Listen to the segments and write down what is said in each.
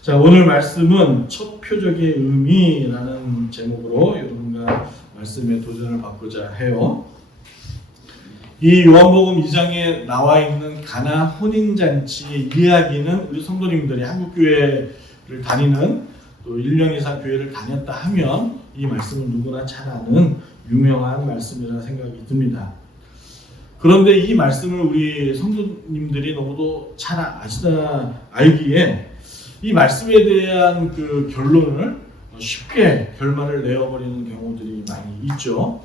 자, 오늘 말씀은 첫 표적의 의미라는 제목으로 여러분과 말씀에 도전을 받고자 해요. 이 요한복음 2장에 나와 있는 가나 혼인잔치의 이야기는 우리 성도님들이 한국교회를 다니는 또 1년 이상 교회를 다녔다 하면 이 말씀은 누구나 잘 아는 유명한 말씀이라 생각이 듭니다. 그런데 이 말씀을 우리 성도님들이 너무도 잘 알기에 이 말씀에 대한 그 결론을 쉽게 결말을 내어버리는 경우들이 많이 있죠.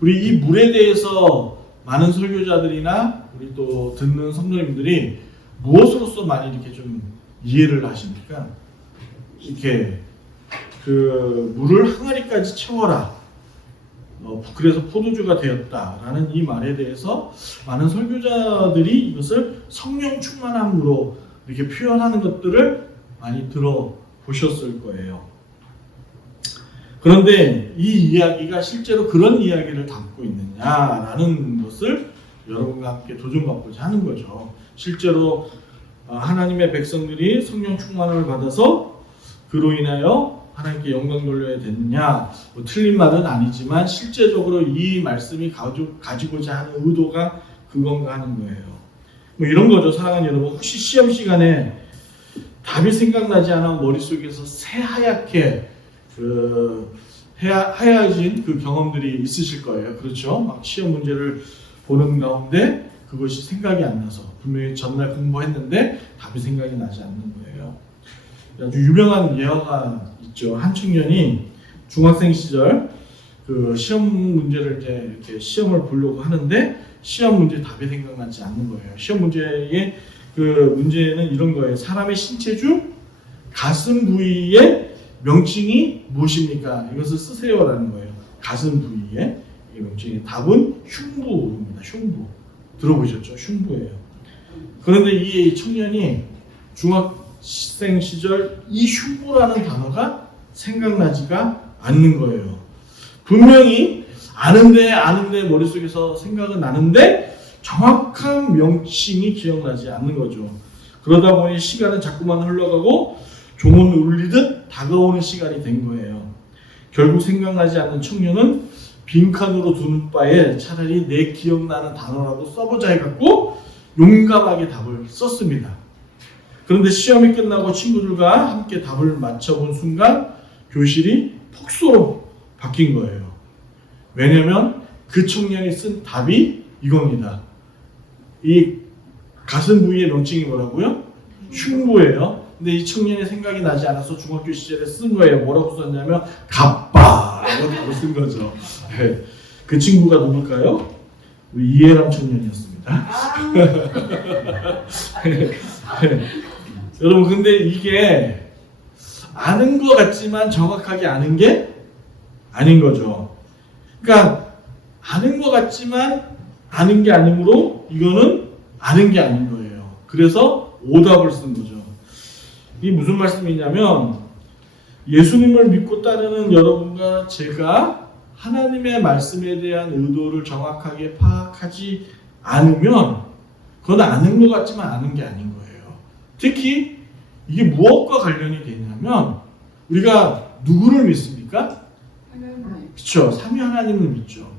우리 이 물에 대해서 많은 설교자들이나 우리 또 듣는 성도님들이 무엇으로서 많이 이렇게 좀 이해를 하십니까? 이렇게 그 물을 항아리까지 채워라. 그래서 포도주가 되었다라는 이 말에 대해서 많은 설교자들이 이것을 성령 충만함으로 이렇게 표현하는 것들을 많이 들어보셨을 거예요. 그런데 이 이야기가 실제로 그런 이야기를 담고 있느냐라는 것을 여러분과 함께 도전받고자 하는 거죠. 실제로 하나님의 백성들이 성령 충만함을 받아서 그로 인하여 하나님께 영광 돌려야 되느냐, 틀린 말은 아니지만 실제적으로 이 말씀이 가지고자 하는 의도가 그건가 하는 거예요. 이런 거죠. 사랑하는 여러분, 혹시 시험 시간에 답이 생각나지 않아 머릿속에서 새하얗게 하얘진 그 경험들이 있으실 거예요. 그렇죠? 막 시험 문제를 보는 가운데 그것이 생각이 안 나서 분명히 전날 공부했는데 답이 생각이 나지 않는 거예요. 아주 유명한 예화가 있죠. 한 청년이 중학생 시절 그 시험 문제를 이제 이렇게 시험을 보려고 하는데 시험 문제 답이 생각나지 않는 거예요. 시험 문제의 그 문제는 이런 거예요. 사람의 신체 중 가슴 부위의 명칭이 무엇입니까? 이것을 쓰세요라는 거예요. 가슴 부위의 명칭이 답은 흉부입니다. 흉부. 들어보셨죠? 흉부예요. 그런데 이 청년이 중학생 시절 이 흉부라는 단어가 생각나지가 않는 거예요. 분명히 아는데 머릿속에서 생각은 나는데 정확한 명칭이 기억나지 않는 거죠. 그러다 보니 시간은 자꾸만 흘러가고 종은 울리듯 다가오는 시간이 된 거예요. 결국 생각나지 않는 청년은 빈칸으로 두는 바에 차라리 내 기억나는 단어라도 써보자 해갖고 용감하게 답을 썼습니다. 그런데 시험이 끝나고 친구들과 함께 답을 맞춰본 순간 교실이 폭소로 바뀐 거예요. 왜냐면 그 청년이 쓴 답이 이겁니다. 이 가슴 부위의 명칭이 뭐라고요? 흉부예요. 근데 이 청년의 생각이 나지 않아서 중학교 시절에 쓴 거예요. 뭐라고 썼냐면 갑바라고 답을 쓴 거죠. 네. 그 친구가 누굴까요? 우리 이해람 청년이었습니다. 여러분, 근데 이게 아는 것 같지만 정확하게 아는 게 아닌 거죠. 그러니까 아는 것 같지만 아는 게 아니므로 이거는 아는 게 아닌 거예요. 그래서 오답을 쓴 거죠. 이게 무슨 말씀이냐면 예수님을 믿고 따르는 여러분과 제가 하나님의 말씀에 대한 의도를 정확하게 파악하지 않으면 그건 아는 것 같지만 아는 게 아닌 거예요. 특히 이게 무엇과 관련이 되냐면 우리가 누구를 믿습니까? 그렇죠. 삼위 하나님을 믿죠.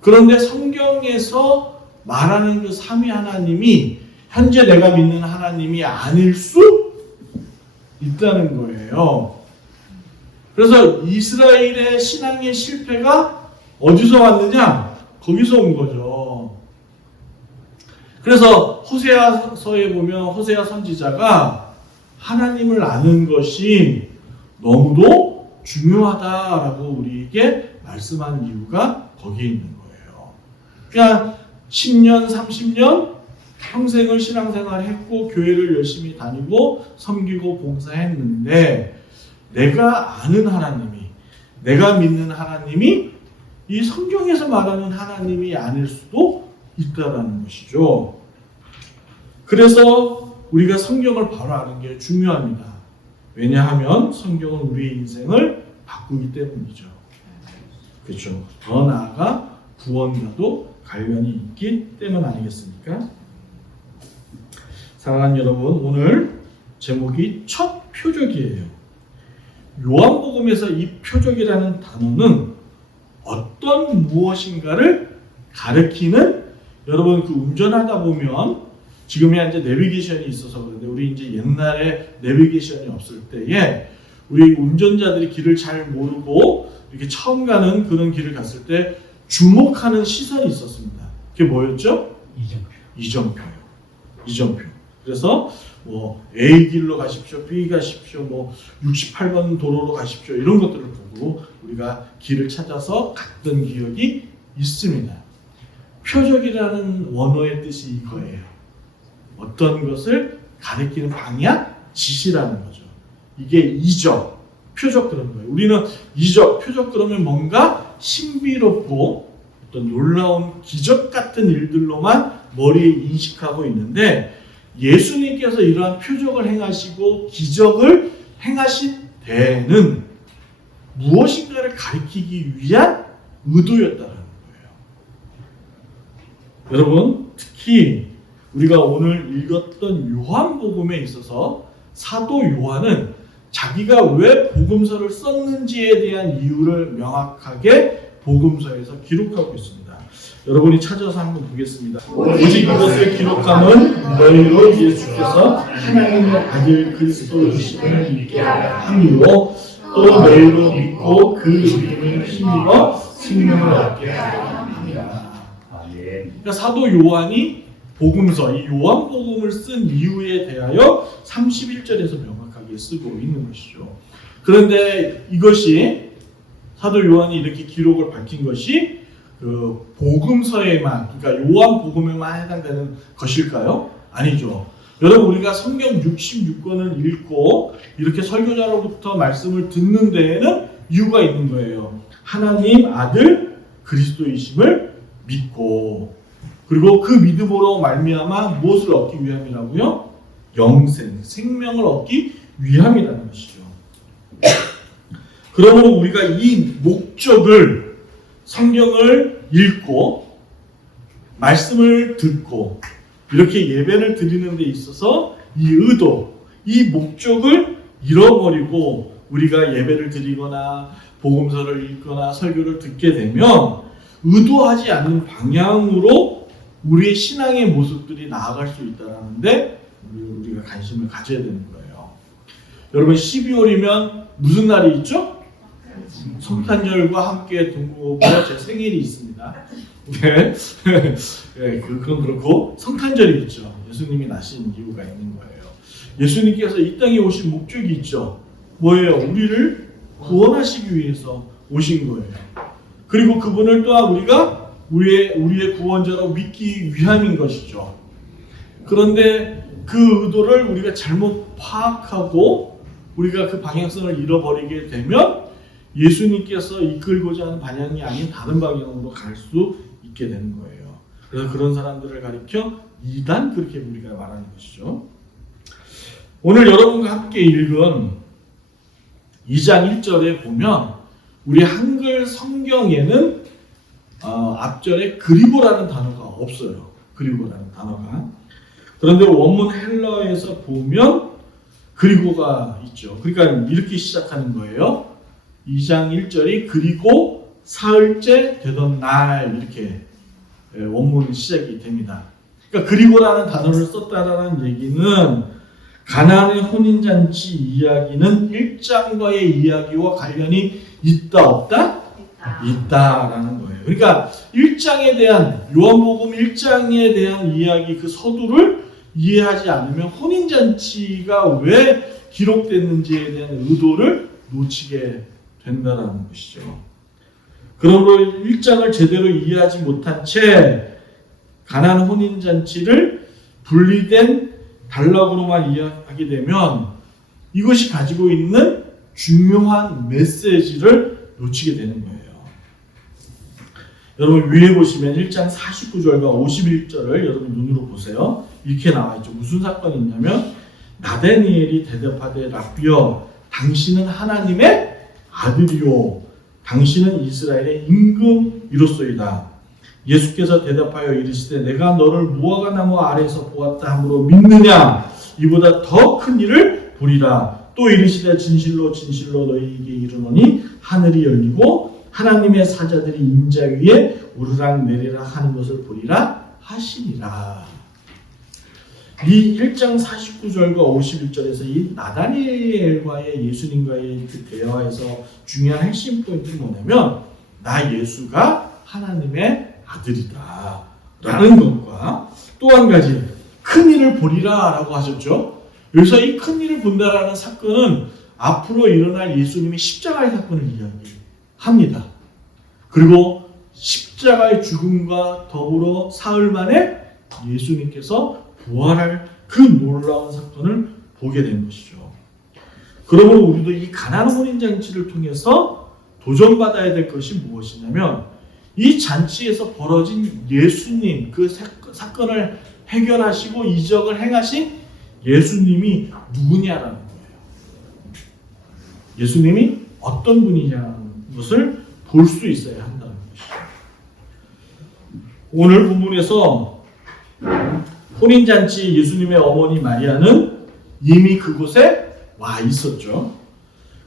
그런데 성경에서 말하는 그 삼위 하나님이 현재 내가 믿는 하나님이 아닐 수 있다는 거예요. 그래서 이스라엘의 신앙의 실패가 어디서 왔느냐? 거기서 온 거죠. 그래서 호세아서에 보면 호세아 선지자가 하나님을 아는 것이 너무도 중요하다라고 우리에게 말씀한 이유가 거기에 있는 거예요. 그러니까 10년, 30년 평생을 신앙생활 했고 교회를 열심히 다니고 섬기고 봉사했는데 내가 아는 하나님이, 내가 믿는 하나님이 이 성경에서 말하는 하나님이 아닐 수도 있다라는 것이죠. 그래서 우리가 성경을 바로 아는 게 중요합니다. 왜냐하면 성경은 우리의 인생을 바꾸기 때문이죠. 그렇죠. 더 나아가 구원과도 관련이 있기 때문 아니겠습니까? 사랑하는 여러분, 오늘 제목이 첫 표적이에요. 요한복음에서 이 표적이라는 단어는 어떤 무엇인가를 가리키는, 여러분 그 운전하다 보면 지금이야 이제 내비게이션이 있어서 그런데 우리 이제 옛날에 내비게이션이 없을 때에 우리 운전자들이 길을 잘 모르고 이렇게 처음 가는 그런 길을 갔을 때 주목하는 시선이 있었습니다. 그게 뭐였죠? 이정표요. 이정표. 그래서 뭐 A 길로 가십시오, B 가십시오, 뭐 68번 도로로 가십시오 이런 것들을 보고 우리가 길을 찾아서 갔던 기억이 있습니다. 표적이라는 원어의 뜻이 이거예요. 어떤 것을 가리키는 방향, 지시라는 거죠. 이게 이적, 표적 그런 거예요. 우리는 이적, 표적 그러면 뭔가 신비롭고 어떤 놀라운 기적 같은 일들로만 머리에 인식하고 있는데 예수님께서 이러한 표적을 행하시고 기적을 행하신 데에는 무엇인가를 가리키기 위한 의도였다는 거예요. 여러분, 특히 우리가 오늘 읽었던 요한복음에 있어서 사도 요한은 자기가 왜 복음서를 썼는지에 대한 이유를 명확하게 복음서에서 기록하고 있습니다. 여러분이 찾아서 한번 보겠습니다. 오직 이것을 기록함은 너희로 예수께서 하나님의 아들 그리스도이심을 믿게 함이요 또 너희로 믿고 그 이름을 힘입어 생명을 얻게 하려 함이라. 그러니까 사도 요한이 복음서, 이 요한복음을 쓴 이유에 대하여 31절에서 명확하게 쓰고 있는 것이죠. 그런데 이것이 사도 요한이 이렇게 기록을 밝힌 것이 그 복음서에만, 그러니까 요한복음에만 해당되는 것일까요? 아니죠. 여러분, 우리가 성경 66권을 읽고 이렇게 설교자로부터 말씀을 듣는 데에는 이유가 있는 거예요. 하나님 아들 그리스도이심을 믿고, 그리고 그 믿음으로 말미암아 무엇을 얻기 위함이라고요? 영생, 생명을 얻기 위함이라는 것이죠. 그러므로 우리가 이 목적을, 성경을 읽고 말씀을 듣고 이렇게 예배를 드리는 데 있어서 이 의도, 이 목적을 잃어버리고 우리가 예배를 드리거나 복음서를 읽거나 설교를 듣게 되면 의도하지 않는 방향으로 우리의 신앙의 모습들이 나아갈 수 있다는데 우리가 관심을 가져야 되는 거예요. 여러분, 12월이면 무슨 날이 있죠? 성탄절과 함께 동거하고 제 생일이 있습니다. 네. 네, 그건 그렇고 성탄절이 있죠. 예수님이 나신 이유가 있는 거예요. 예수님께서 이 땅에 오신 목적이 있죠. 뭐예요? 우리를 구원하시기 위해서 오신 거예요. 그리고 그분을 또한 우리가 우리의 구원자로 믿기 위함인 것이죠. 그런데 그 의도를 우리가 잘못 파악하고 우리가 그 방향성을 잃어버리게 되면 예수님께서 이끌고자 하는 방향이 아닌 다른 방향으로 갈 수 있게 되는 거예요. 그래서 그런 사람들을 가리켜 이단, 그렇게 우리가 말하는 것이죠. 오늘 여러분과 함께 읽은 2장 1절에 보면 우리 한글 성경에는 앞절에 그리고라는 단어가 없어요. 그리고라는 단어가. 그런데 원문 헬라어에서 보면 그리고가 있죠. 그러니까 이렇게 시작하는 거예요. 2장 1절이 그리고 사흘째 되던 날, 이렇게 원문이 시작이 됩니다. 그러니까 그리고라는 단어를 썼다라는 얘기는 가나안의 혼인잔치 이야기는 1장과의 이야기와 관련이 있다 없다? 있다라는 거예요. 그러니까 1장에 대한, 요한복음 1장에 대한 이야기, 그 서두를 이해하지 않으면 혼인잔치가 왜 기록됐는지에 대한 의도를 놓치게 된다는 것이죠. 그러므로 1장을 제대로 이해하지 못한 채 가나안 혼인잔치를 분리된 단락으로만 이해하게 되면 이것이 가지고 있는 중요한 메시지를 놓치게 되는 거예요. 여러분, 위에 보시면 1장 49절과 51절을 여러분 눈으로 보세요. 이렇게 나와 있죠. 무슨 사건이 있냐면 나다니엘이 대답하되 라삐여 당신은 하나님의 아들이요 당신은 이스라엘의 임금이로소이다. 예수께서 대답하여 이르시되 내가 너를 무화과 나무 아래에서 보았다 함으로 믿느냐? 이보다 더 큰 일을 보리라. 또 이르시되 진실로 진실로 너희에게 이르노니 하늘이 열리고 하나님의 사자들이 인자 위에 오르락내리락 하는 것을 보리라 하시니라. 이 1장 49절과 51절에서 이 나다니엘과의 예수님과의 그 대화에서 중요한 핵심 포인트는 뭐냐면 나 예수가 하나님의 아들이다 라는 것과 또 한 가지 큰 일을 보리라 라고 하셨죠. 여기서 이 큰 일을 본다라는 사건은 앞으로 일어날 예수님의 십자가의 사건을 이야기합니다. 그리고 십자가의 죽음과 더불어 사흘 만에 예수님께서 부활할 그 놀라운 사건을 보게 된 것이죠. 그러므로 우리도 이 가나안 혼인잔치를 통해서 도전받아야 될 것이 무엇이냐면 이 잔치에서 벌어진 예수님 그 사건을 해결하시고 이적을 행하신 예수님이 누구냐라는 거예요. 예수님이 어떤 분이냐는 것을 볼 수 있어야 한다는 것이죠. 오늘 본문에서 혼인잔치 예수님의 어머니 마리아는 이미 그곳에 와 있었죠.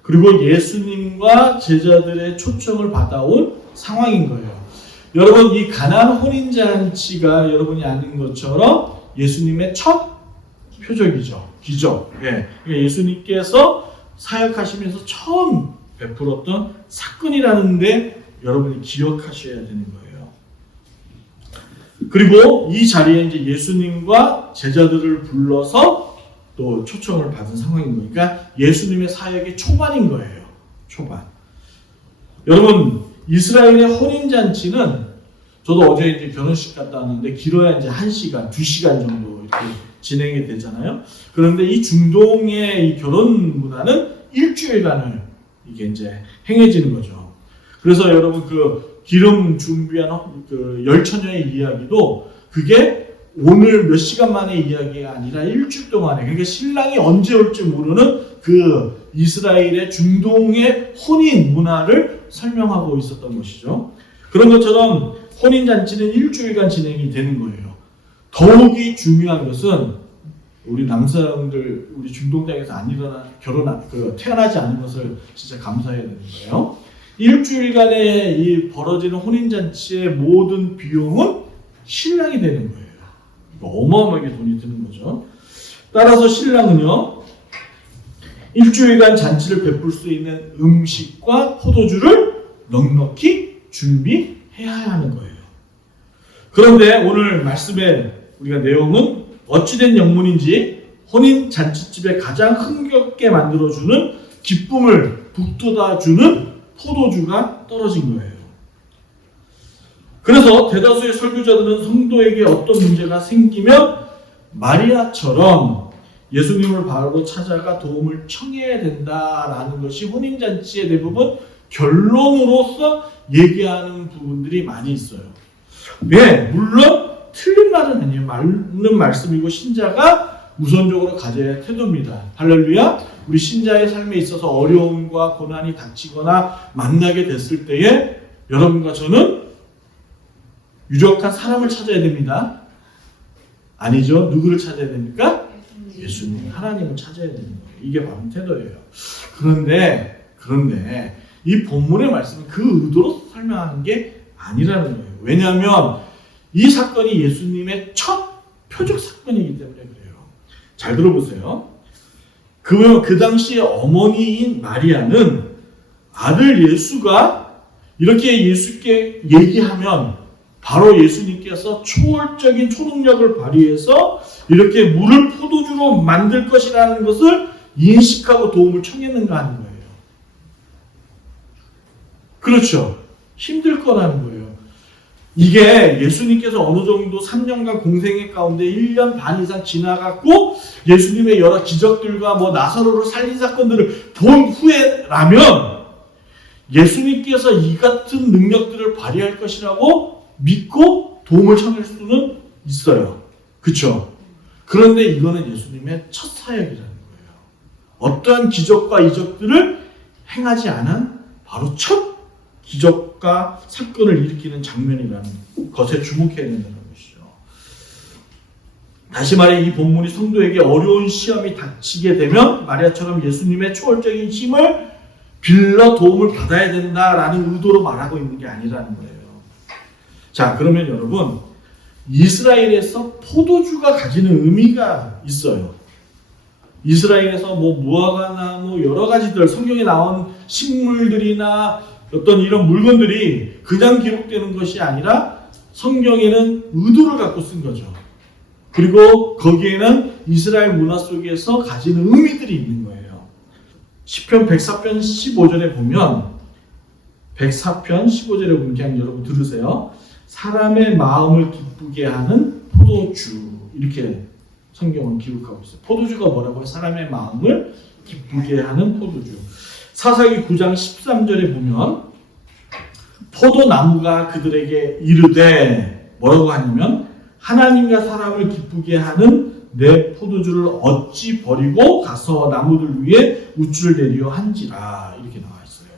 그리고 예수님과 제자들의 초청을 받아온 상황인 거예요. 여러분 이 가나안 혼인잔치가 여러분이 아는 것처럼 예수님의 첫 표적이죠. 기적. 예. 예수님께서 사역하시면서 처음 베풀었던 사건이라는데 여러분이 기억하셔야 되는 거예요. 그리고 이 자리에 이제 예수님과 제자들을 불러서 또 초청을 받은 상황인 거니까 예수님의 사역의 초반인 거예요. 초반. 여러분 이스라엘의 혼인잔치는 저도 어제 이제 결혼식 갔다 왔는데 길어야 이제 1시간, 2시간 정도 이렇게 진행이 되잖아요. 그런데 이 중동의 이 결혼 문화는 일주일간을 이게 이제 행해지는 거죠. 그래서 여러분 그 기름 준비한 그 열처녀의 이야기도 그게 오늘 몇 시간 만의 이야기가 아니라 일주일 동안에 그러니까 신랑이 언제 올지 모르는 그 이스라엘의 중동의 혼인 문화를 설명하고 있었던 것이죠. 그런 것처럼 혼인잔치는 일주일간 진행이 되는 거예요. 더욱이 중요한 것은 우리 남성들, 우리 중동 땅에서 안 일어나 태어나지 않은 것을 진짜 감사해야 되는 거예요. 일주일간의 이 벌어지는 혼인잔치의 모든 비용은 신랑이 되는 거예요. 어마어마하게 돈이 드는 거죠. 따라서 신랑은요, 일주일간 잔치를 베풀 수 있는 음식과 포도주를 넉넉히 준비해야 하는 거예요. 그런데 오늘 말씀의 우리가 내용은 어찌된 영문인지 혼인 잔치집에 가장 흥겹게 만들어주는 기쁨을 북돋아주는 포도주가 떨어진 거예요. 그래서 대다수의 설교자들은 성도에게 어떤 문제가 생기면 마리아처럼 예수님을 바로 찾아가 도움을 청해야 된다라는 것이 혼인잔치의 대부분 결론으로서 얘기하는 부분들이 많이 있어요. 네, 물론 틀린 말은 아니에요. 맞는 말씀이고 신자가 우선적으로 가져야 할 태도입니다. 할렐루야. 우리 신자의 삶에 있어서 어려움과 고난이 닥치거나 만나게 됐을 때에 여러분과 저는 유력한 사람을 찾아야 됩니다. 아니죠. 누구를 찾아야 됩니까? 예수님, 하나님을 찾아야 되는 거예요. 이게 바로 태도예요. 그런데 이 본문의 말씀은 그 의도로 설명하는 게 아니라는 거예요. 왜냐하면 이 사건이 예수님의 첫 표적 사건이기 때문에 그래요. 잘 들어보세요. 그 당시에 어머니인 마리아는 아들 예수가 이렇게 예수께 얘기하면 바로 예수님께서 초월적인 초능력을 발휘해서 이렇게 물을 포도주로 만들 것이라는 것을 인식하고 도움을 청했는가 하는 거예요. 그렇죠. 힘들 거라는 거예요. 이게 예수님께서 어느 정도 3년간 공생애 가운데 1년 반 이상 지나갔고 예수님의 여러 기적들과 나사로를 살린 사건들을 본 후에라면 예수님께서 이 같은 능력들을 발휘할 것이라고 믿고 도움을 청할 수는 있어요. 그렇죠? 그런데 이거는 예수님의 첫 사역이라는 거예요. 어떠한 기적과 이적들을 행하지 않은 바로 첫 기적과 사건을 일으키는 장면이라는 것에 주목해야 된다는 것이죠. 다시 말해 이 본문이 성도에게 어려운 시험이 닥치게 되면 마리아처럼 예수님의 초월적인 힘을 빌려 도움을 받아야 된다라는 의도로 말하고 있는 게 아니라는 거예요. 자, 그러면 여러분, 이스라엘에서 포도주가 가지는 의미가 있어요. 이스라엘에서 무화과나무 여러 가지들 성경에 나온 식물들이나 어떤 이런 물건들이 그냥 기록되는 것이 아니라 성경에는 의도를 갖고 쓴 거죠. 그리고 거기에는 이스라엘 문화 속에서 가지는 의미들이 있는 거예요. 시편 104편 15절에 보면 104편 15절에 보면 그냥 여러분 들으세요. 사람의 마음을 기쁘게 하는 포도주, 이렇게 성경은 기록하고 있어요. 포도주가 뭐라고요? 사람의 마음을 기쁘게 하는 포도주. 사사기 9장 13절에 보면 포도나무가 그들에게 이르되 뭐라고 하냐면 하나님과 사람을 기쁘게 하는 내 포도주를 어찌 버리고 가서 나무들 위에 우쭐 내려 한지라, 이렇게 나와 있어요.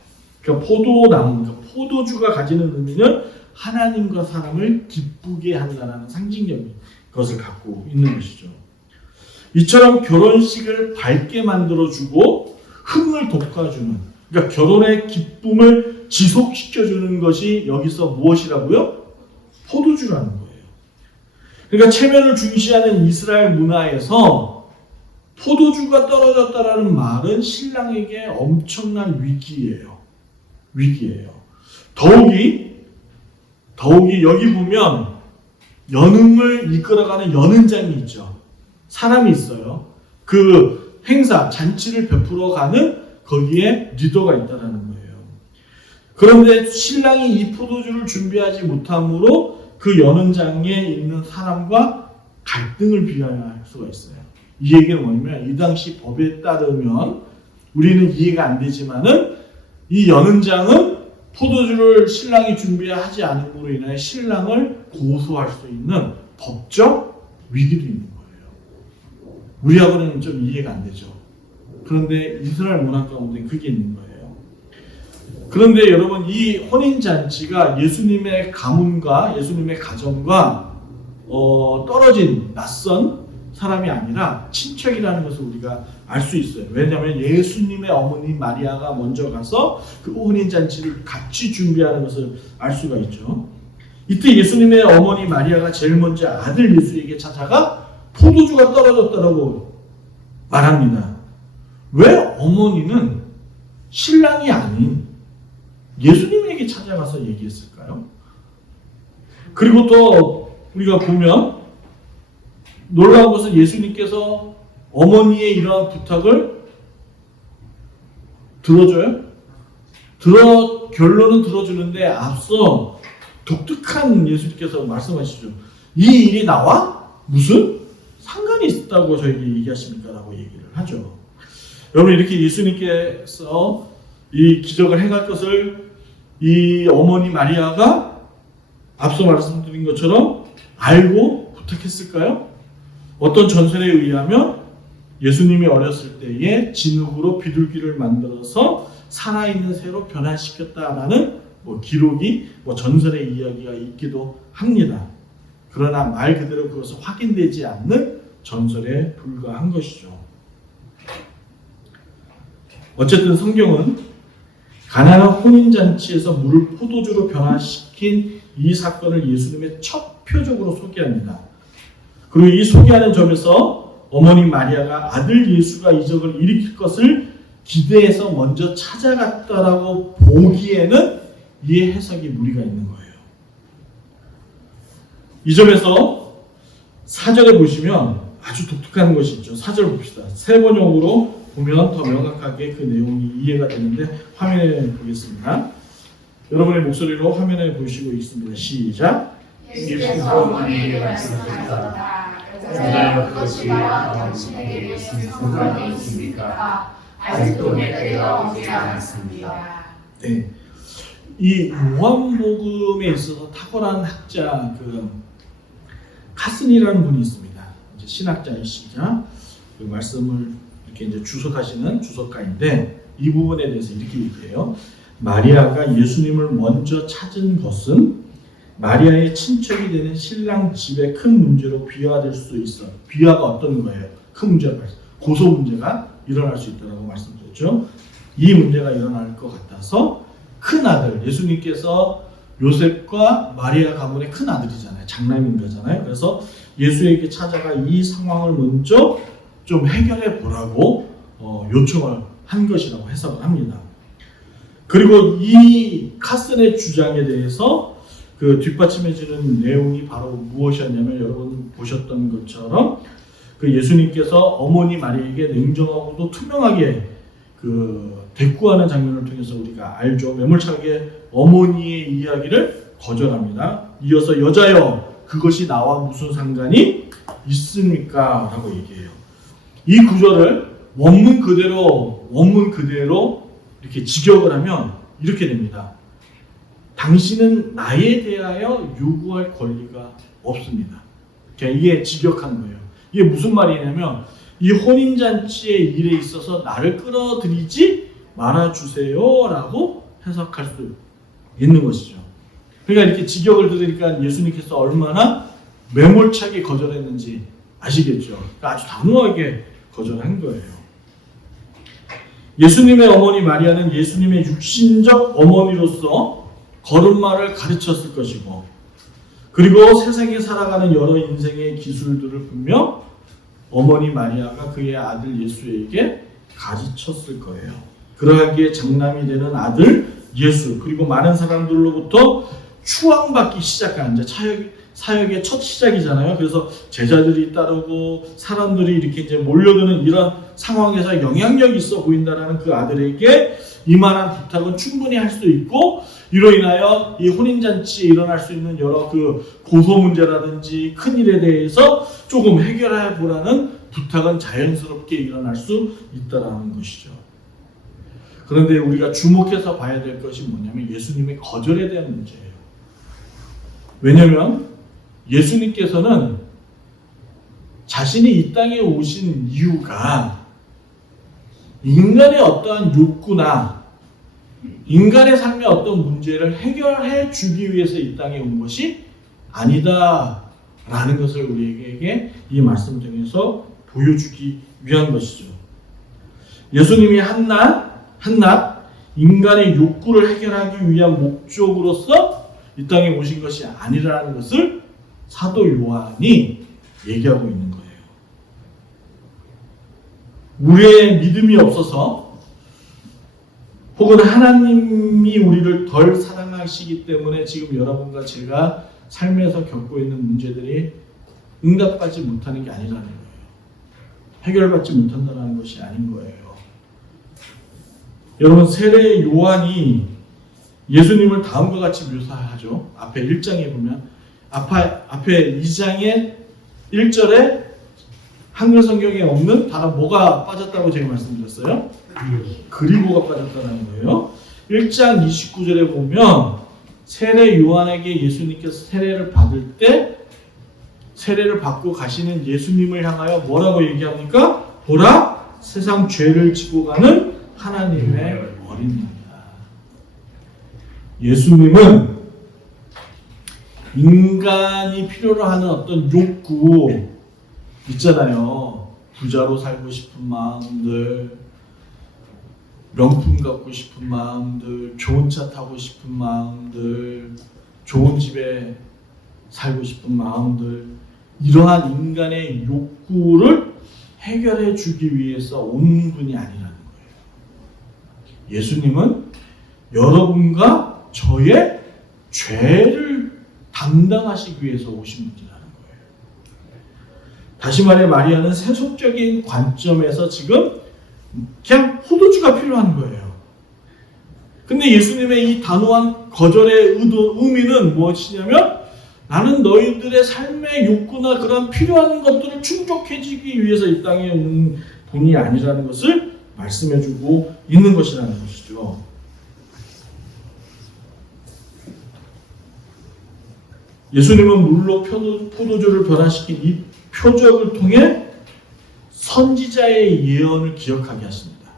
그러니까 포도나무, 그러니까 포도주가 가지는 의미는 하나님과 사람을 기쁘게 한다는 상징적인 것을 갖고 있는 것이죠. 이처럼 결혼식을 밝게 만들어주고 흥을 돋궈주는, 그러니까 결혼의 기쁨을 지속시켜주는 것이 여기서 무엇이라고요? 포도주라는 거예요. 그러니까 체면을 중시하는 이스라엘 문화에서 포도주가 떨어졌다라는 말은 신랑에게 엄청난 위기예요. 위기예요. 더욱이 여기 보면 연음을 이끌어가는 연은장이 있죠. 사람이 있어요. 그 행사, 잔치를 베풀어 가는 거기에 리더가 있다는 거예요. 그런데 신랑이 이 포도주를 준비하지 못함으로 그 연은장에 있는 사람과 갈등을 비할 수가 있어요. 이 얘기는 뭐냐면 이 당시 법에 따르면 우리는 이해가 안 되지만은 이 연은장은 포도주를 신랑이 준비하지 않음으로 인해 신랑을 고소할 수 있는 법적 위기도 있는 거예요. 우리하고는 좀 이해가 안 되죠. 그런데 이스라엘 문화 가운데 그게 있는 거예요. 그런데 여러분, 이 혼인잔치가 예수님의 가문과 예수님의 가정과 떨어진 낯선 사람이 아니라 친척이라는 것을 우리가 알 수 있어요. 왜냐하면 예수님의 어머니 마리아가 먼저 가서 그 혼인잔치를 같이 준비하는 것을 알 수가 있죠. 이때 예수님의 어머니 마리아가 제일 먼저 아들 예수에게 찾아가 포도주가 떨어졌다라고 말합니다. 왜 어머니는 신랑이 아닌 예수님에게 찾아가서 얘기했을까요? 그리고 또 우리가 보면 놀라운 것은 예수님께서 어머니의 이러한 부탁을 들어줘요? 결론은 들어주는데 앞서 독특한 예수님께서 말씀하시죠. 이 일이 나와 무슨 상관이 있다고 저에게 얘기하십니까? 라고 얘기를 하죠. 여러분, 이렇게 예수님께서 이 기적을 행할 것을 이 어머니 마리아가 앞서 말씀드린 것처럼 알고 부탁했을까요? 어떤 전설에 의하면 예수님이 어렸을 때에 진흙으로 비둘기를 만들어서 살아있는 새로 변화시켰다라는 기록이 전설의 이야기가 있기도 합니다. 그러나 말 그대로 그것은 확인되지 않는 전설에 불과한 것이죠. 어쨌든 성경은 가나안 혼인잔치에서 물을 포도주로 변화시킨 이 사건을 예수님의 첫 표적으로 소개합니다. 그리고 이 소개하는 점에서 어머니 마리아가 아들 예수가 이적을 일으킬 것을 기대해서 먼저 찾아갔다라고 보기에는 이 해석이 무리가 있는 거예요. 이 점에서 4절에 보시면 아주 독특한 것이 있죠. 4절 봅시다. 세 번역으로 보면 더 명확하게 그 내용이 이해가 되는데 화면에 보겠습니다. 여러분의 목소리로 화면에 보시고 있습니다. 시작. 예수께서 어머니에게 말씀하셨다. 여자여 그것이 나와 당신에게 무슨 상관이 있습니까? 아직도 내 때가 오지 않았습니다. 네, 이 요한복음에 있어서 탁월한 학자 카슨이라는 분이 있습니다. 이제 신학자이시자 그 말씀을 이렇게 이제 주석하시는 주석가인데 이 부분에 대해서 이렇게 얘기해요. 마리아가 예수님을 먼저 찾은 것은 마리아의 친척이 되는 신랑 집의 큰 문제로 비화될 수 있어. 비화가 어떤 거예요? 큰 문제가 고소 문제가 일어날 수 있다고 말씀드렸죠. 이 문제가 일어날 것 같아서 큰 아들, 예수님께서 요셉과 마리아 가문의 큰 아들이잖아요. 장남인 거잖아요. 그래서 예수에게 찾아가 이 상황을 먼저 좀 해결해 보라고 요청을 한 것이라고 해석을 합니다. 그리고 이 카슨의 주장에 대해서 그 뒷받침해주는 내용이 바로 무엇이었냐면 여러분 보셨던 것처럼 그 예수님께서 어머니 마리아에게 냉정하고도 투명하게 그 대꾸하는 장면을 통해서 우리가 알죠. 매몰차게 어머니의 이야기를 거절합니다. 이어서 여자여 그것이 나와 무슨 상관이 있습니까? 라고 얘기해요. 이 구절을 원문 그대로 이렇게 직역을 하면 이렇게 됩니다. 당신은 나에 대하여 요구할 권리가 없습니다. 그러니까 이게 직역한 거예요. 이게 무슨 말이냐면 이 혼인잔치의 일에 있어서 나를 끌어들이지 말아주세요 라고 해석할 수 있는 것이죠. 그러니까 이렇게 직역을 들으니까 예수님께서 얼마나 매몰차게 거절했는지 아시겠죠. 그러니까 아주 단호하게 거절한 거예요. 예수님의 어머니 마리아는 예수님의 육신적 어머니로서 걸음마를 가르쳤을 것이고 그리고 세상에 살아가는 여러 인생의 기술들을 분명 어머니 마리아가 그의 아들 예수에게 가르쳤을 거예요. 그러하기에 장남이 되는 아들 예수 그리고 많은 사람들로부터 추앙받기 시작한 이제 사역의 첫 시작이잖아요. 그래서 제자들이 따르고 사람들이 이렇게 이제 몰려드는 이런 상황에서 영향력이 있어 보인다라는 그 아들에게 이만한 부탁은 충분히 할 수 있고 이로 인하여 이 혼인잔치에 일어날 수 있는 여러 그 고소 문제라든지 큰 일에 대해서 조금 해결해 보라는 부탁은 자연스럽게 일어날 수 있다라는 것이죠. 그런데 우리가 주목해서 봐야 될 것이 뭐냐면 예수님의 거절에 대한 문제예요. 왜냐하면 예수님께서는 자신이 이 땅에 오신 이유가 인간의 어떠한 욕구나 인간의 삶의 어떤 문제를 해결해 주기 위해서 이 땅에 온 것이 아니다라는 것을 우리에게 이 말씀 통해서 보여주기 위한 것이죠. 예수님이 한낱 인간의 욕구를 해결하기 위한 목적으로서 이 땅에 오신 것이 아니라는 것을 사도 요한이 얘기하고 있는 거예요. 우리의 믿음이 없어서 혹은 하나님이 우리를 덜 사랑하시기 때문에 지금 여러분과 제가 삶에서 겪고 있는 문제들이 응답받지 못하는 게 아니라는 거예요. 해결받지 못한다는 것이 아닌 거예요. 여러분 세례 요한이 예수님을 다음과 같이 묘사하죠. 앞에 1장에 보면 앞에 2장의 1절에 한글 성경에 없는 단어 뭐가 빠졌다고 제가 말씀드렸어요? 그리고가 빠졌다는 거예요. 1장 29절에 보면 세례 요한에게 예수님께서 세례를 받을 때 세례를 받고 가시는 예수님을 향하여 뭐라고 얘기합니까? 보라 세상 죄를 지고 가는 하나님의 어린 양이다. 예수님은 인간이 필요로 하는 어떤 욕구 있잖아요. 부자로 살고 싶은 마음들, 명품 갖고 싶은 마음들, 좋은 차 타고 싶은 마음들, 좋은 집에 살고 싶은 마음들, 이러한 인간의 욕구를 해결해 주기 위해서 온 분이 아니라는 거예요. 예수님은 여러분과 저의 죄를 담당하시기 위해서 오신 분이라는 거예요. 다시 말해 마리아는 세속적인 관점에서 지금 그냥 포도주가 필요한 거예요. 근데 예수님의 이 단호한 거절의 의미는 무엇이냐면 나는 너희들의 삶의 욕구나 그런 필요한 것들을 충족해주기 위해서 이 땅에 온 분이 아니라는 것을 말씀해주고 있는 것이라는 것이죠. 예수님은 물로 포도주를 변화시킨 이 표적을 통해 선지자의 예언을 기억하게 하십니다.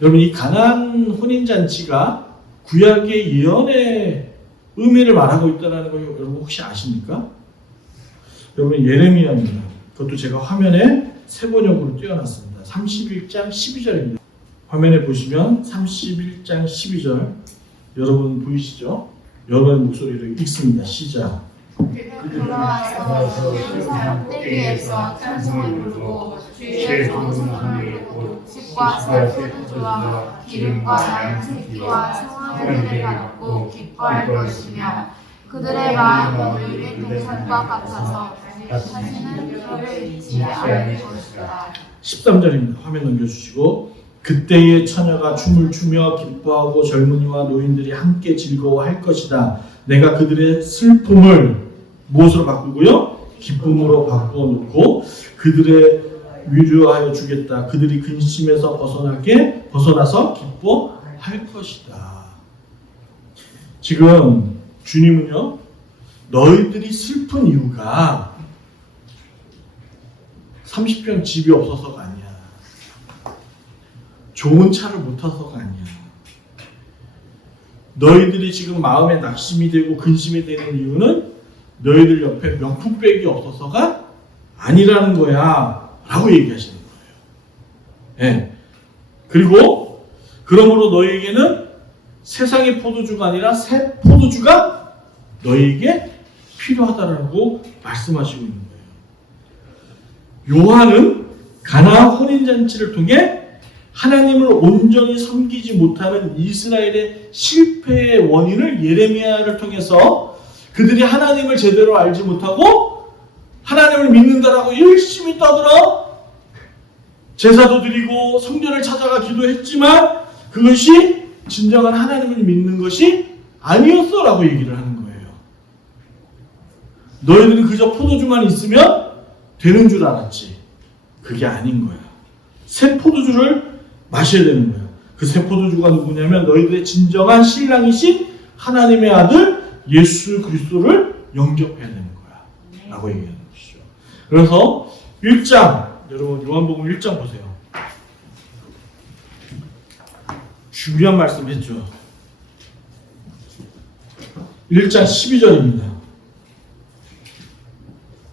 여러분 이 가나안 혼인잔치가 구약의 예언의 의미를 말하고 있다는 거 여러분 혹시 아십니까? 여러분 예레미야입니다. 그것도 제가 화면에 세 번역으로 띄워놨습니다. 31장 12절입니다. 화면에 보시면 31장 12절 여러분 보이시죠? 여러분의 목소리로 읽습니다. 시작. 돌아와서 예루살렘 꼭대기에서 찬송을 부르고 주의 좋은 손을 들고 집과 새 포도주와 기름과 양 새끼와 성화제를 받고 기뻐할 것이며 그들의 마음은 의린 동산과 같아서 다시는 저를 잊지 않을 것이다. 13절입니다. 화면 넘겨주시고 그때의 처녀가 춤을 추며 기뻐하고 젊은이와 노인들이 함께 즐거워할 것이다. 내가 그들의 슬픔을 무엇으로 바꾸고요? 기쁨으로 바꿔놓고 그들의 위로하여 주겠다. 그들이 근심에서 벗어나서 기뻐할 것이다. 지금 주님은요, 너희들이 슬픈 이유가 30평 집이 없어서가 아니야. 좋은 차를 못 타서가 아니야. 너희들이 지금 마음에 낙심이 되고 근심이 되는 이유는 너희들 옆에 명품백이 없어서가 아니라는 거야 라고 얘기하시는 거예요. 예. 그리고 그러므로 너희에게는 세상의 포도주가 아니라 새 포도주가 너희에게 필요하다라고 말씀하시고 있는 거예요. 요한은 가나 혼인잔치를 통해 하나님을 온전히 섬기지 못하는 이스라엘의 실패의 원인을 예레미야를 통해서 그들이 하나님을 제대로 알지 못하고 하나님을 믿는다라고 열심히 떠들어 제사도 드리고 성전을 찾아가 기도했지만 그것이 진정한 하나님을 믿는 것이 아니었어 라고 얘기를 하는 거예요. 너희들은 그저 포도주만 있으면 되는 줄 알았지. 그게 아닌 거야. 새 포도주를 마셔야 되는 거예요. 그 새 포도주가 누구냐면 너희들의 진정한 신랑이신 하나님의 아들 예수 그리스도를 영접해야 되는 거야 라고 얘기하는 것이죠. 그래서 1장 여러분 요한복음 1장 보세요. 중요한 말씀 했죠. 1장 12절입니다.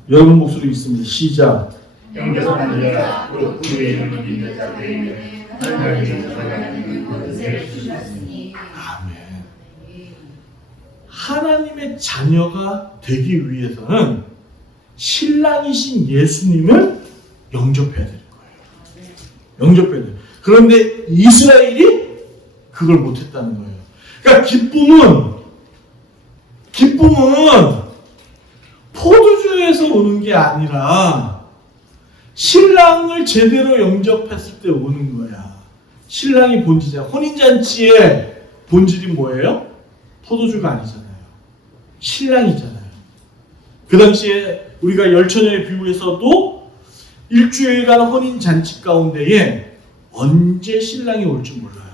여러분 목소리 있습니다. 시작. 영접하는 자, 곧 그의 이름을 믿는 자들에게 하나님의 자녀가 그것을 주셨으니. 아멘. 하나님의 자녀가 되기 위해서는 신랑이신 예수님을 영접해야 되는 거예요. 영접해야 돼요. 그런데 이스라엘이 그걸 못했다는 거예요. 그러니까 기쁨은 포도주에서 오는 게 아니라 신랑을 제대로 영접했을 때 오는 거야. 신랑이 본질이야. 혼인잔치의 본질이 뭐예요? 포도주가 아니잖아요. 신랑이잖아요. 그 당시에 우리가 열처녀의 비유에서도 일주일간 혼인잔치 가운데에 언제 신랑이 올지 몰라요.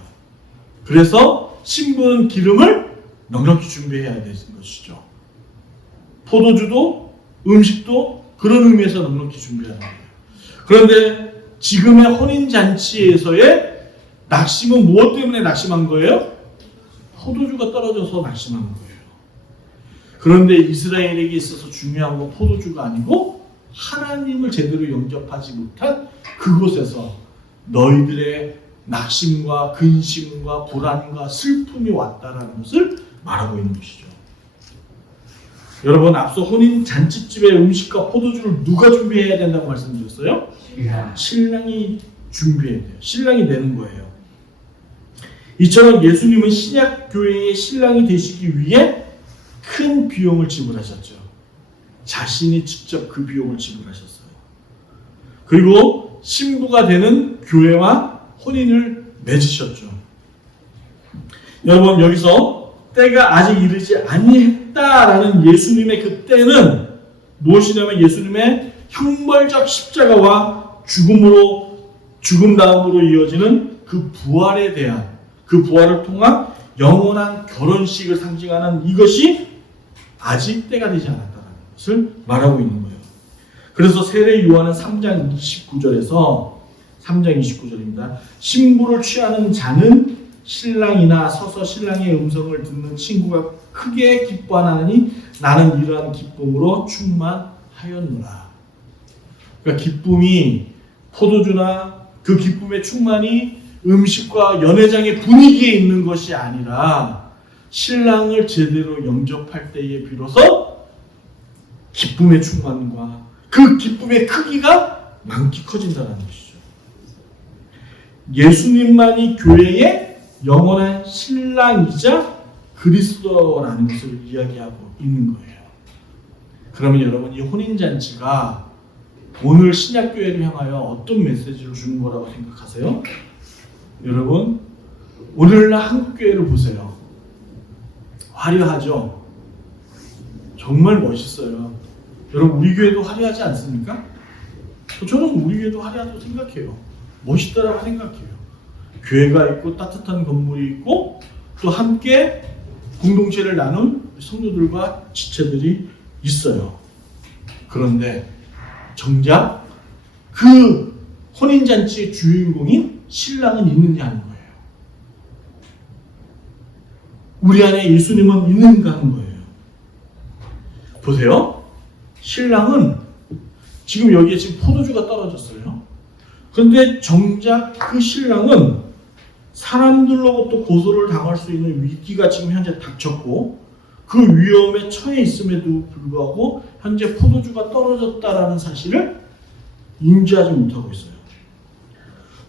그래서 신부는 기름을 넉넉히 준비해야 되는 것이죠. 포도주도 음식도 그런 의미에서 넉넉히 준비하는 거예요. 그런데 지금의 혼인잔치에서의 낙심은 무엇 때문에 낙심한 거예요? 포도주가 떨어져서 낙심한 거예요. 그런데 이스라엘에게 있어서 중요한 건 포도주가 아니고 하나님을 제대로 영접하지 못한 그곳에서 너희들의 낙심과 근심과 불안과 슬픔이 왔다라는 것을 말하고 있는 것이죠. 여러분 앞서 혼인 잔치집의 음식과 포도주를 누가 준비해야 된다고 말씀드렸어요? 신랑이 준비해야 돼요. 신랑이 내는 거예요. 이처럼 예수님은 신약 교회의 신랑이 되시기 위해 큰 비용을 지불하셨죠. 자신이 직접 그 비용을 지불하셨어요. 그리고 신부가 되는 교회와 혼인을 맺으셨죠. 여러분 여기서 때가 아직 이르지 아니했다라는 예수님의 그 때는 무엇이냐면 예수님의 형벌적 십자가와 죽음 다음으로 이어지는 그 부활에 대한 그 부활을 통한 영원한 결혼식을 상징하는 이것이 아직 때가 되지 않았다는 것을 말하고 있는 거예요. 그래서 세례 요한은 3장 29절입니다. 신부를 취하는 자는 신랑이나 서서 신랑의 음성을 듣는 친구가 크게 기뻐하나니 나는 이러한 기쁨으로 충만하였노라. 그러니까 기쁨이 포도주나 그 기쁨의 충만이 음식과 연회장의 분위기에 있는 것이 아니라 신랑을 제대로 영접할 때에 비로소 기쁨의 충만과 그 기쁨의 크기가 많게 커진다는 것이죠. 예수님만이 교회의 영원한 신랑이자 그리스도라는 것을 이야기하고 있는 거예요. 그러면 여러분, 이 혼인잔치가 오늘 신약교회를 향하여 어떤 메시지를 주는 거라고 생각하세요? 여러분, 오늘날 한국교회를 보세요. 화려하죠? 정말 멋있어요. 여러분, 우리 교회도 화려하지 않습니까? 저는 우리 교회도 화려하다고 생각해요. 멋있다라고 생각해요. 교회가 있고 따뜻한 건물이 있고 또 함께 공동체를 나눈 성도들과 지체들이 있어요. 그런데 정작 그 혼인잔치의 주인공인 신랑은 있느냐 하는 거예요. 우리 안에 예수님은 있는가 하는 거예요. 보세요. 신랑은 지금 여기에 지금 포도주가 떨어졌어요. 그런데 정작 그 신랑은 사람들로부터 고소를 당할 수 있는 위기가 지금 현재 닥쳤고 그 위험에 처해 있음에도 불구하고 현재 포도주가 떨어졌다라는 사실을 인지하지 못하고 있어요.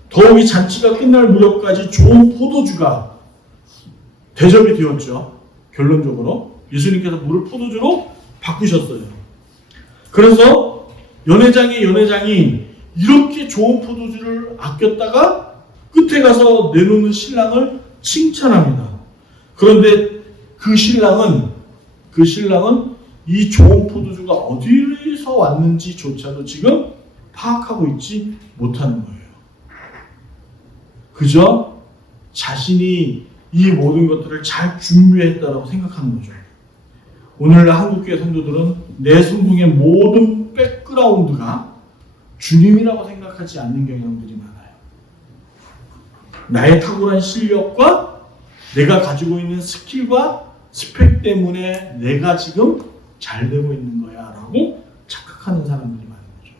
더욱이 잔치가 끝날 무렵까지 좋은 포도주가 대접이 되었죠. 결론적으로 예수님께서 물을 포도주로 바꾸셨어요. 그래서 연회장이 이렇게 좋은 포도주를 아꼈다가 끝에 가서 내놓는 신랑을 칭찬합니다. 그런데 그 신랑은 이 좋은 포도주가 어디서 왔는지조차도 지금 파악하고 있지 못하는 거예요. 그저 자신이 이 모든 것들을 잘 준비했다라고 생각하는 거죠. 오늘날 한국교회 성도들은 내 성공의 모든 백그라운드가 주님이라고 생각하지 않는 경향들이 많아요. 나의 탁월한 실력과 내가 가지고 있는 스킬과 스펙 때문에 내가 지금 잘 되고 있는 거야 라고 착각하는 사람들이 많은 거죠.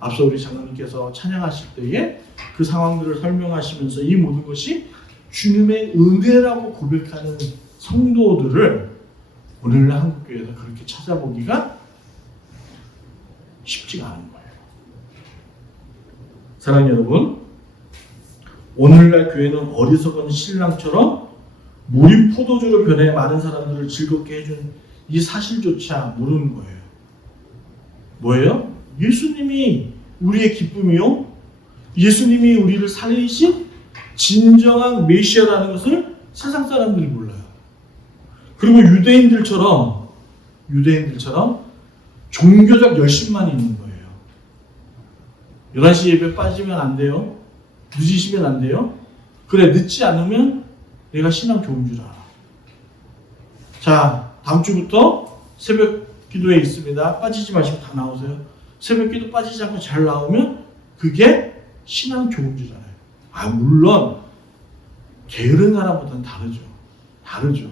앞서 우리 장로님께서 찬양하실 때에 그 상황들을 설명하시면서 이 모든 것이 주님의 은혜라고 고백하는 성도들을 오늘날 한국교회에서 그렇게 찾아보기가 쉽지가 않은 거예요. 사랑하는 여러분, 오늘날 교회는 어리석은 신랑처럼 물이 포도주로 변해 많은 사람들을 즐겁게 해준 이 사실조차 모르는 거예요. 뭐예요? 예수님이 우리의 기쁨이요, 예수님이 우리를 살리신 진정한 메시아라는 것을 세상 사람들이 몰라요. 그리고 유대인들처럼 종교적 열심만 있는 거예요. 11시 예배 빠지면 안 돼요. 늦으시면 안 돼요. 그래, 늦지 않으면 내가 신앙 좋은 줄 알아. 자, 다음 주부터 새벽 기도회 있습니다. 빠지지 마시고 다 나오세요. 새벽 기도 빠지지 않고 잘 나오면 그게 신앙 좋은 줄 알아요. 물론 게으른 사람보다는 다르죠.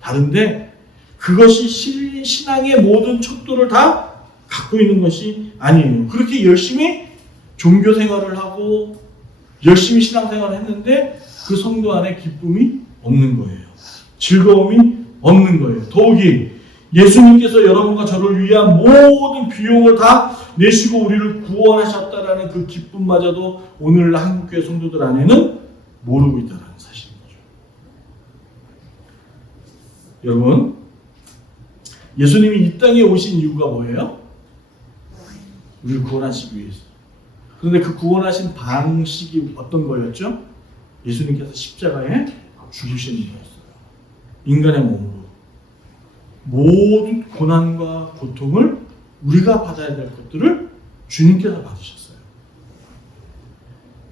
다른데 그것이 신앙의 모든 척도를 다 갖고 있는 것이 아니에요. 그렇게 열심히 종교 생활을 하고 열심히 신앙생활을 했는데 그 성도 안에 기쁨이 없는 거예요. 즐거움이 없는 거예요. 더욱이 예수님께서 여러분과 저를 위한 모든 비용을 다 내시고 우리를 구원하셨다라는 그 기쁨마저도 오늘날 한국교회 성도들 안에는 모르고 있다는 사실인 거죠. 여러분, 예수님이 이 땅에 오신 이유가 뭐예요? 우리를 구원하시기 위해서. 그런데 그 구원하신 방식이 어떤 거였죠? 예수님께서 십자가에 죽으시는 거였어요. 인간의 몸으로. 모든 고난과 고통을 우리가 받아야 될 것들을 주님께서 받으셨어요.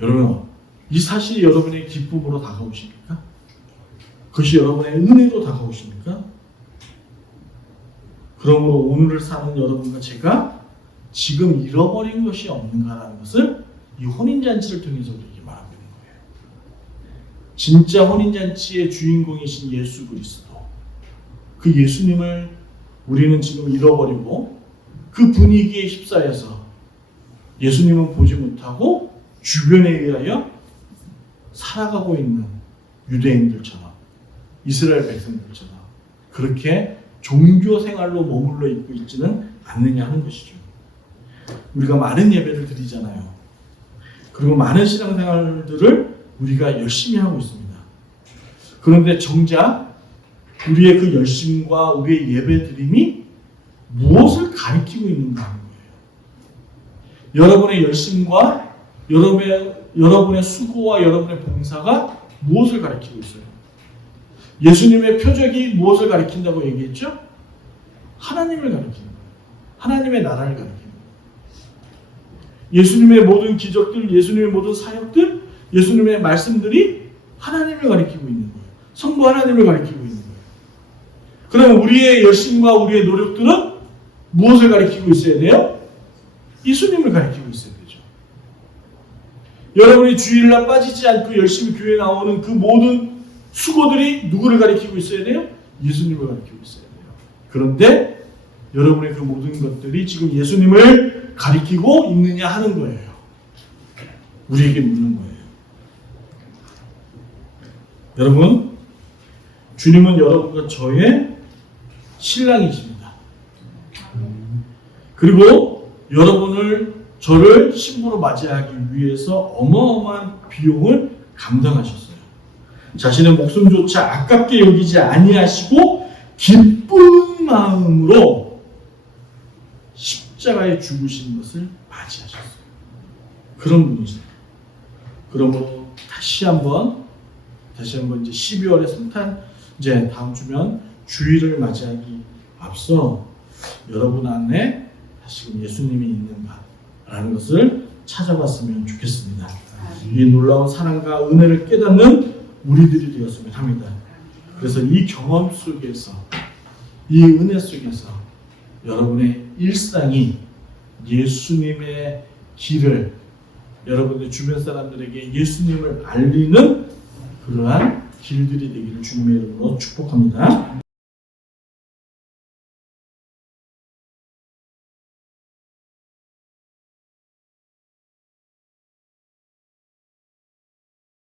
여러분, 이 사실이 여러분의 기쁨으로 다가오십니까? 그것이 여러분의 은혜로 다가오십니까? 그러므로 오늘을 사는 여러분과 제가 지금 잃어버린 것이 없는가라는 것을 이 혼인잔치를 통해서 우리에게 말하고 있는 거예요. 진짜 혼인잔치의 주인공이신 예수 그리스도, 그 예수님을 우리는 지금 잃어버리고 그 분위기에 휩싸여서 예수님은 보지 못하고 주변에 의하여 살아가고 있는 유대인들처럼, 이스라엘 백성들처럼 그렇게 종교 생활로 머물러 있고 있지는 않느냐 하는 것이죠. 우리가 많은 예배를 드리잖아요. 그리고 많은 신앙생활들을 우리가 열심히 하고 있습니다. 그런데 정작 우리의 그 열심과 우리의 예배 드림이 무엇을 가리키고 있는가 하는 거예요. 여러분의 열심과 여러분의 수고와 여러분의 봉사가 무엇을 가리키고 있어요? 예수님의 표적이 무엇을 가리킨다고 얘기했죠? 하나님을 가리키는 거예요. 하나님의 나라를 가리키는 거예요. 예수님의 모든 기적들, 예수님의 모든 사역들, 예수님의 말씀들이 하나님을 가리키고 있는 거예요. 성부 하나님을 가리키고 있는 거예요. 그럼 우리의 열심과 우리의 노력들은 무엇을 가리키고 있어야 돼요? 예수님을 가리키고 있어야 되죠. 여러분이 주일날 빠지지 않고 열심히 교회에 나오는 그 모든 수고들이 누구를 가리키고 있어야 돼요? 예수님을 가리키고 있어야 돼요. 그런데 여러분의 그 모든 것들이 지금 예수님을 가리키고 있느냐 하는 거예요. 우리에게 묻는 거예요. 여러분, 주님은 여러분과 저의 신랑이십니다. 그리고 저를 신부로 맞이하기 위해서 어마어마한 비용을 감당하셨어요. 자신의 목숨조차 아깝게 여기지 아니하시고 기쁜 마음으로 십자가에 죽으신 것을 맞이하셨어요. 그런 분이세요. 그러므로 다시 한번 이제 12월에 성탄, 이제 다음 주면 주일을 맞이하기 앞서 여러분 안에 다시금 예수님이 있는가라는 것을 찾아봤으면 좋겠습니다. 이 놀라운 사랑과 은혜를 깨닫는 우리들이 되었으면 합니다. 그래서 이 경험 속에서, 이 은혜 속에서 여러분의 일상이 예수님의 길을, 여러분의 주변 사람들에게 예수님을 알리는 그러한 길들이 되기를 주님의 이름으로 축복합니다.